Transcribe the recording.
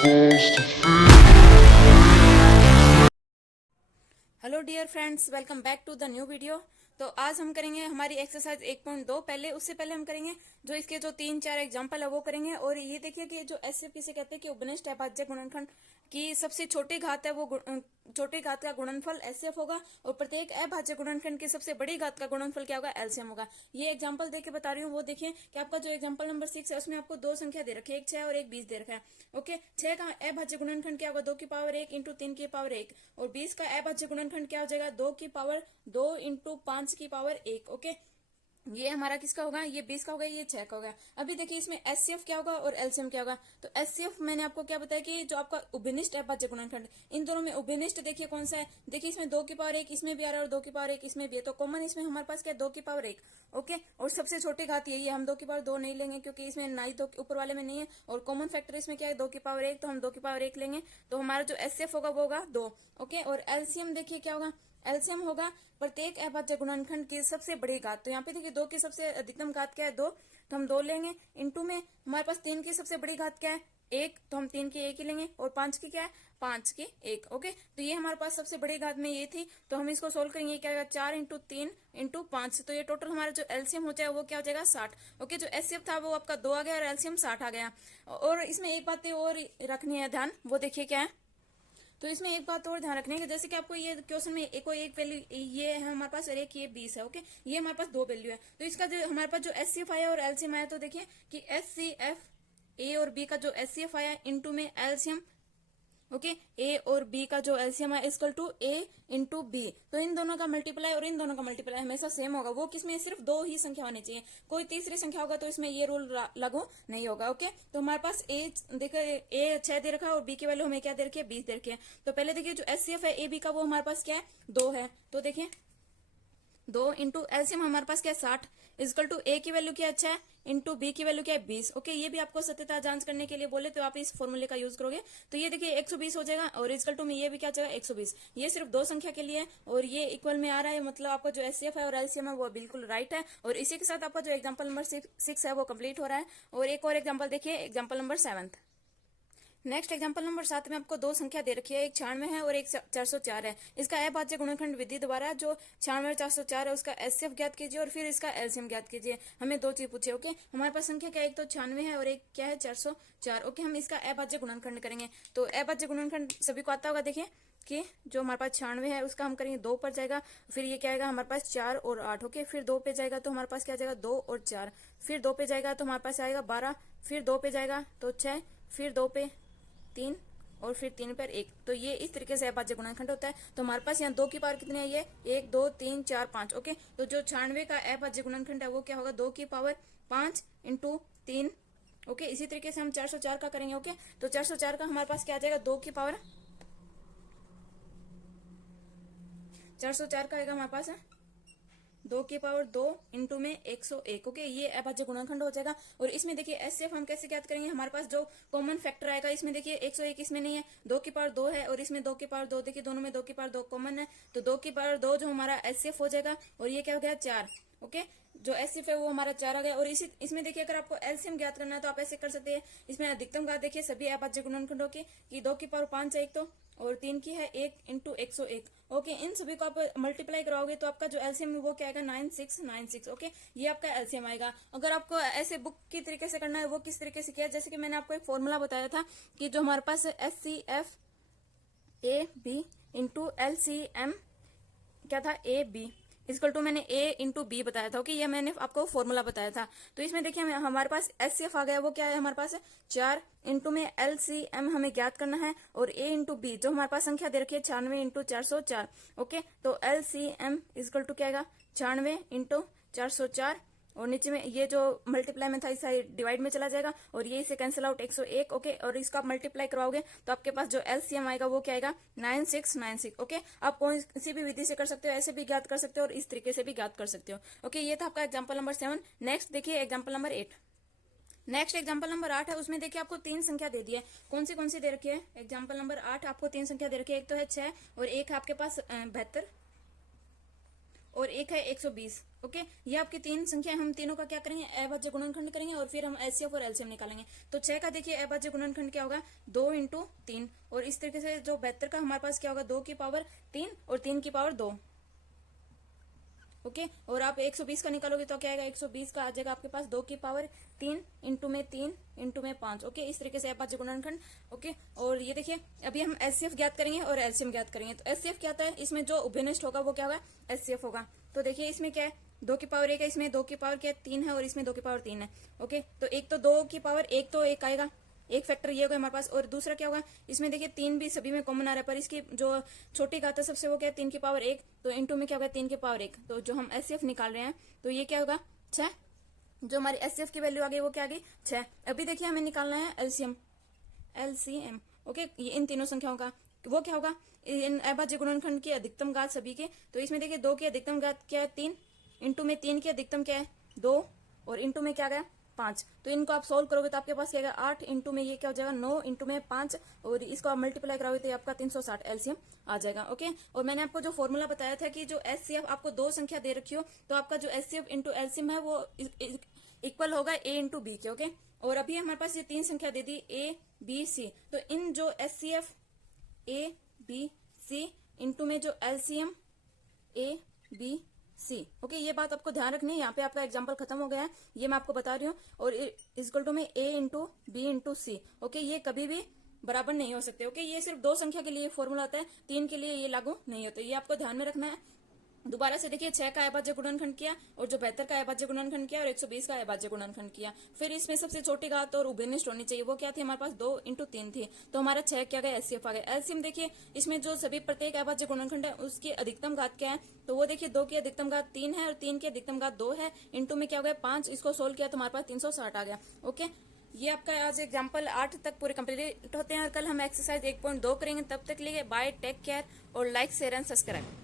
Hello dear friends, welcome back to the new video. तो आज हम करेंगे हमारी एक्सरसाइज 1.2। उससे पहले हम करेंगे जो इसके जो 3-4 एग्जांपल है वो करेंगे। और ये देखिए कि जो एसएफ किसे कहते हैं कि उपनिष्ठ अभाज्य गुणनखंड की सबसे छोटी घात है वो छोटी घात का गुणनफल एसएफ होगा, और प्रत्येक अभाज्य गुणनखंड की सबसे बड़ी घात का गुणनफल क्या होगा, एलसीएम होगा। ये एग्जांपल देके बता रही हूँ। वो देखिए कि आपका जो एग्जांपल नंबर 6 है उसमें आपको दो संख्या दे रखी है, एक 6 और एक 20 दे रखा है। ओके, 6 का अभाज्य गुणनखंड क्या होगा, 2 की पावर 1 इंटू 3 की पावर 1। और 20 का अभाज्य गुणनखंड क्या हो जाएगा, 2 की पावर 2 इंटू 5 की पावर 1। ओके, ये हमारा किसका होगा, ये 20 का होगा, ये 6 का होगा। अभी देखिए इसमें एचसीएफ क्या होगा और एलसीएम क्या होगा। तो एचसीएफ मैंने आपको क्या बताया कि जो आपका उभयनिष्ठ अभाज्य गुणनखंड, इन दोनों में उभयनिष्ठ देखिए कौन सा है। देखिए इसमें 2 की पावर 1 इसमें भी आ रहा है और 2 की पावर 1 इसमें भी है, तो कॉमन इसमें हमारे पास क्या है, 2 की पावर 1। ओके, और सबसे छोटी घात यही है, हम 2 की पावर 2 नहीं लेंगे क्योंकि इसमें ना ही 2 ऊपर वाले में नहीं है, और कॉमन फैक्टर इसमें क्या है, 2 की पावर 1, तो हम 2 की पावर 1 लेंगे। तो हमारा जो एचसीएफ होगा वो होगा 2। ओके, और एलसीएम देखिए क्या होगा, एलसीएम होगा प्रत्येक अभाज्य गुणनखंड की सबसे बड़ी घात। तो यहाँ पे देखिए 2 की सबसे अधिकतम घात क्या है, 2, तो हम 2 लेंगे। इंटू में हमारे पास 3 की सबसे बड़ी घात क्या है, 1, तो हम 3 की 1 ही लेंगे। और 5 की क्या है, 5 की 1। ओके, तो ये हमारे पास सबसे बड़ी घात में ये थी, तो हम इसको सोल्व करेंगे। क्या होगा, 4 इंटू 3 इंटू 5, तो ये टोटल हमारा जो एलसीएम हो जाएगा वो क्या हो जाएगा, 60। ओके, जो एचसीएफ था वो आपका 2 आ गया और एलसीएम 60 आ गया। और इसमें एक बात और रखनी है ध्यान, वो देखिए क्या है। तो इसमें एक बात और ध्यान रखने की, जैसे कि आपको ये क्वेश्चन में एक वैल्यू ये है हमारे पास, और एक ये 20 है। ओके, ये हमारे पास दो वैल्यू है। तो इसका जो हमारे पास जो एचसीएफ आया और एलसीएम आया, तो देखिए कि एचसीएफ ए और बी का जो एचसीएफ आया इंटू में एलसीएम। ओके, ए और बी का जो एलसीएम है equal to A into B. तो इन दोनों का मल्टीप्लाई और इन दोनों का मल्टीप्लाई हमेशा सेम होगा। वो किसमें सिर्फ 2 ही संख्या होनी चाहिए, कोई तीसरी संख्या होगा तो इसमें ये रूल लागू नहीं होगा। ओके, तो हमारे पास ए देखो, ए 6 दे रखा है और बी की वैल्यू हमें क्या दे रखी है, 20 दे रखी है। तो पहले देखिए जो एचसीएफ है ए बी का वो हमारे पास क्या है, 2 है। तो देखिए 2 इंटू एलसीएम हमारे पास क्या है, 60, इजकल टू ए की वैल्यू क्या है, 6 इंटू बी की वैल्यू क्या है, 20। ओके, ये भी आपको सत्यता जांच करने के लिए बोले तो आप इस फॉर्मूले का यूज करोगे। तो ये देखिए 120 हो जाएगा, और इजकल टू में ये भी क्या जाएगा, 120। ये सिर्फ 2 संख्या के लिए है और ये इक्वल में आ रहा है, मतलब आपका जो एचसीएफ है और एलसीएम है वो बिल्कुल राइट है। और इसी के साथ आपका जो एग्जाम्पल नंबर 6 है वो कंप्लीट हो रहा है। और एक और एग्जाम्पल देखिए, example number 7। Next example number 7 में आपको 2 संख्या दे रखी है, एक 96 है और एक 404 है। इसका अभाज्य गुणनखंड विधि द्वारा जो 96 और 404 है उसका एचसीएफ ज्ञात कीजिए और फिर इसका एलसीएम ज्ञात कीजिए। हमें 2 चीज पूछे। ओके, हमारे पास संख्या क्या है, एक तो 96 है और एक क्या है, 404। ओके, हम इसका अभाज्य गुणनखंड करेंगे। तो अभाज्य गुणनखंड सभी को आता होगा। देखिए कि जो हमारे पास 96 है उसका हम करेंगे 2 पर जाएगा, फिर ये क्या आएगा हमारे पास 4 और 8। ओके, फिर 2 पे जाएगा तो हमारे पास क्या जाएगा, 2 और 4, फिर 2 पे जाएगा तो हमारे पास आएगा 12, फिर 2 पे जाएगा तो 6, फिर 2 पे 3, और फिर 3 पर 1। तो ये इस तरीके से अभाज्य गुणनखंड होता है। तो हमारे पास यहाँ 2 की पावर कितनी है, ये 1 2 3 4 5। ओके, तो जो 96 का अभाज्य गुणनखंड है वो क्या होगा, 2 की पावर 5 इंटू 3। ओके, इसी तरीके से हम 404 का करेंगे। ओके, तो 404 का हमारे पास क्या आ जाएगा, 2 की पावर 404 का आएगा हमारे पास है 2 की पावर 2 इंटू में 101। ओके, ये अभाज्य गुणनखंड हो जाएगा। और इसमें देखिए एचसीएफ हम कैसे ज्ञात करेंगे, हमारे पास जो कॉमन फैक्टर आएगा इसमें देखिए 101 इसमें नहीं है, 2 की पावर 2 है और इसमें 2 की पावर 2, देखिए दोनों में 2 की पावर 2 कॉमन है। तो 2 की पावर 2 जो हमारा एचसीएफ हो जाएगा, और ये क्या हो गया, 4। ओके, जो एचसीएफ है वो हमारा 4 आ गया। और इसी इसमें देखिए अगर आपको एलसीएम ज्ञात करना है तो आप ऐसे कर सकते हैं। इसमें अधिकतम घात देखिए सभी अभाज्य गुणनखंडों की कि 2 की पावर 5 है एक तो, और 3 की है 1 इंटू 101। ओके, इन सभी को आप मल्टीप्लाई कराओगे तो आपका जो एलसीएम है वो क्या आएगा, 9696। ओके, ये आपका एलसीएम आएगा। अगर आपको ऐसे बुक की तरीके से करना है वो किस तरीके से किया, जैसे कि मैंने आपको एक फॉर्मूला बताया था कि जो हमारे पास HCF A B into LCM क्या था, ए बी इक्वल टू मैंने ए इंटू बी बताया था। ओके, ये मैंने आपको फॉर्मूला बताया था। तो इसमें देखिए हमारे पास एचसीएफ आ गया, वो क्या है हमारे पास है 4 इंटू में एलसीएम हमें ज्ञात करना है, और ए इंटू बी जो हमारे पास संख्या दे रखी है 96 इंटू 404। ओके, तो एलसीएम इक्वल टू क्या आएगा, 96 इंटू 404, और नीचे में ये जो मल्टीप्लाई में था इस साइड डिवाइड में चला जाएगा, और ये इसे कैंसिल आउट 101। ओके, और इसका आप मल्टीप्लाई कराओगे तो आपके पास जो एलसीएम आएगा वो क्या आएगा, 9696। ओके, आप किसी भी विधि से कर सकते हो, ऐसे भी ज्ञात कर सकते हो और इस तरीके से भी ज्ञात कर सकते हो। ओके, ये था आपका एग्जाम्पल नंबर 7। नेक्स्ट देखिए example number 8। Next example number 8 है, उसमें देखिए आपको 3 संख्या दे दी है। कौन सी दे रखी है, एग्जाम्पल नंबर 8 आपको 3 संख्या दे रखी है, एक तो है 6 और एक है आपके पास 72, और एक है 120। ओके, ये आपकी तीन संख्या, हम तीनों का क्या करेंगे, अभाज्य गुणनखंड करेंगे और फिर हम एचसीएफ और एलसीएम निकालेंगे। तो 6 का देखिए अभाज्य गुणनखंड क्या होगा, 2 × 3। और इस तरीके से जो 72 का हमारे पास क्या होगा, 2 की पावर 3 और 3 की पावर 2। ओके, और आप 120 का निकालोगे तो क्या आएगा, 120 का आ जाएगा आपके पास 2 की पावर 3 × 3 × 5। ओके, इस तरीके से अभाज्य गुणनखंड। ओके, और ये देखिए अभी हम एचसीएफ ज्ञात करेंगे और एलसीएम ज्ञात करेंगे। तो एचसीएफ क्या होता है, इसमें जो उभयनिष्ठ होगा वो क्या होगा, एचसीएफ होगा। तो देखिए इसमें क्या है, 2 की पावर 1 है, इसमें 2 की पावर क्या है, 3 है, और इसमें 2 की पावर 3 है। ओके, तो एक तो 2 की पावर 1 तो 1 आएगा, एक फैक्टर ये होगा हमारे पास। और दूसरा क्या होगा, इसमें देखिए 3 भी सभी में कॉमन आ रहा है, पर इसकी जो छोटी घात है सबसे वो क्या है, 3 की पावर 1। तो इंटू में क्या होगा, 3 की पावर 1। तो जो हम एचसीएफ निकाल रहे हैं तो ये क्या होगा, 6। जो हमारी एचसीएफ की वैल्यू आ गई वो क्या आ गई, 6। अभी देखिए हमें निकालना है एलसीएम। एलसीएम ओके, ये इन तीनों संख्याओं का वो क्या होगा, इन अभाज्य गुणनखंड की अधिकतम घात सभी के। तो इसमें देखिए 2 की अधिकतम घात क्या है, 3। इंटू में 3 की अधिकतम क्या है, 2। और इंटू में क्या गया, 5। तो इनको आप सोल्व करोगे तो आपके पास क्या आएगा, 8। इंटू में ये क्या हो जाएगा, 9। इंटू में 5। और इसको आप मल्टीप्लाई कराओगे तो आपका 360 एलसीएम आ जाएगा। ओके, और मैंने आपको जो फॉर्मूला बताया था कि जो एचसीएफ आपको 2 संख्या दे रखी हो तो आपका जो एचसीएफ इंटू एलसीएम है वो इक्वल होगा ए इंटू बी के। ओके, और अभी हमारे पास ये 3 संख्या दे दी ए बी सी। तो इन जो HCF A B C into में जो LCM A B C. Okay, ये बात आपको ध्यान रखनी है। यहाँ पे आपका एग्जांपल खत्म हो गया है, ये मैं आपको बता रही हूँ। और इक्वल टू में ए इंटू बी इंटू सी। ओके, ये कभी भी बराबर नहीं हो सकते। ओके, ये सिर्फ 2 संख्या के लिए फॉर्मूला आता है, 3 के लिए ये लागू नहीं होता। ये आपको ध्यान में रखना है। दोबारा से देखिए 6 का अभाज्य गुणनखंड किया, और जो 72 का अभाज्य गुणनखंड किया, और 120 का अभाज्य गुणनखंड किया। फिर इसमें सबसे छोटी घात और उभयनिष्ठ होनी चाहिए, वो क्या थी हमारे पास, 2 × 3 थी। तो हमारा 6 क्या गया, एचसीएफ आ गया। एलसीएम देखिए इसमें जो सभी प्रत्येक अभाज्य गुणनखंड है उसकी अधिकतम घात क्या है, तो वो देखिए 2 की अधिकतम घात 3 है और 3 की अधिकतम घात 2 है। इंटू में क्या हो गया, 5। इसको सोल्व किया तो हमारे पास 360 आ गया। ओके, ये आपका आज एग्जाम्पल 8 तक पूरे कंप्लीट होते हैं, और कल हम एक्सरसाइज 1.2 करेंगे। तब तक लिए बाय, टेक केयर, और लाइक शेयर एंड सब्सक्राइब।